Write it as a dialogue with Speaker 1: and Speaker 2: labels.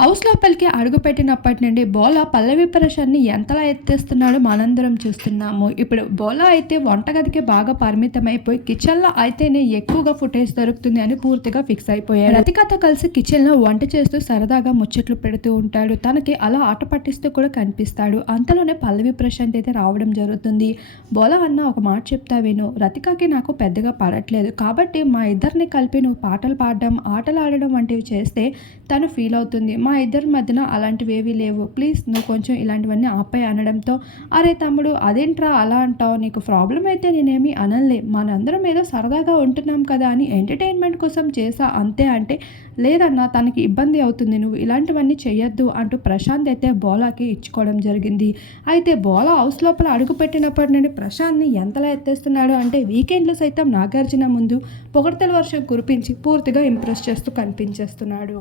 Speaker 1: House లోపలికి అడుగుపెట్టినప్పటి నుండి బోలా పల్లవి ప్రశాంత్ని ఎంతలా ఎత్తేస్తున్నాడో మనందరం చూస్తున్నాము. ఇప్పుడు బోలా అయితే వంటగదికి బాగా పరిమితం అయిపోయి కిచెన్లో అయితేనే ఎక్కువగా ఫుటేజ్ దొరుకుతుంది అని పూర్తిగా ఫిక్స్ అయిపోయాడు. రతికతో కలిసి కిచెన్లో వంట చేస్తూ సరదాగా ముచ్చట్లు పెడుతూ ఉంటాడు. తనకి అలా ఆట పట్టిస్తూ కూడా కనిపిస్తాడు. అంతలోనే పల్లవి ప్రశాంత్ అయితే రావడం జరుగుతుంది. బోలా అన్న ఒక మాట చెప్తా విను రతికకి నాకు పెద్దగా పడట్లేదు. కాబట్టి మా ఇద్దరిని కలిపి నువ్వు పాటలు పాడడం ఆటలు ఆడడం వంటివి చేస్తే తను ఫీల్ అవుతుంది. మా ఇద్దరి మధ్యన అలాంటివి ఏవీ లేవు. ప్లీజ్ నువ్వు కొంచెం ఇలాంటివన్నీ ఆపాయి అనడంతో అరే తమ్ముడు అదేంట్రా అలా అంటావు? నీకు ప్రాబ్లం అయితే నేనేమి అనలే మనందరం ఏదో సరదాగా ఉంటున్నాం కదా అని ఎంటర్టైన్మెంట్ కోసం చేసా అంతే అంటే లేదన్నా తనకి ఇబ్బంది అవుతుంది. నువ్వు ఇలాంటివన్నీ చేయొద్దు అంటూ ప్రశాంత్ అయితే బోలాకి ఇచ్చుకోవడం జరిగింది. అయితే బోలా హౌస్ లోపల అడుగు పెట్టినప్పటి నుండి ప్రశాంత్ని ఎంతలా ఎత్తేస్తున్నాడు అంటే వీకెండ్లో సైతం నాగార్జున ముందు పొగడతల వర్షం కురిపించి పూర్తిగా ఇంప్రెస్ చేస్తూ కనిపించేస్తున్నాడు.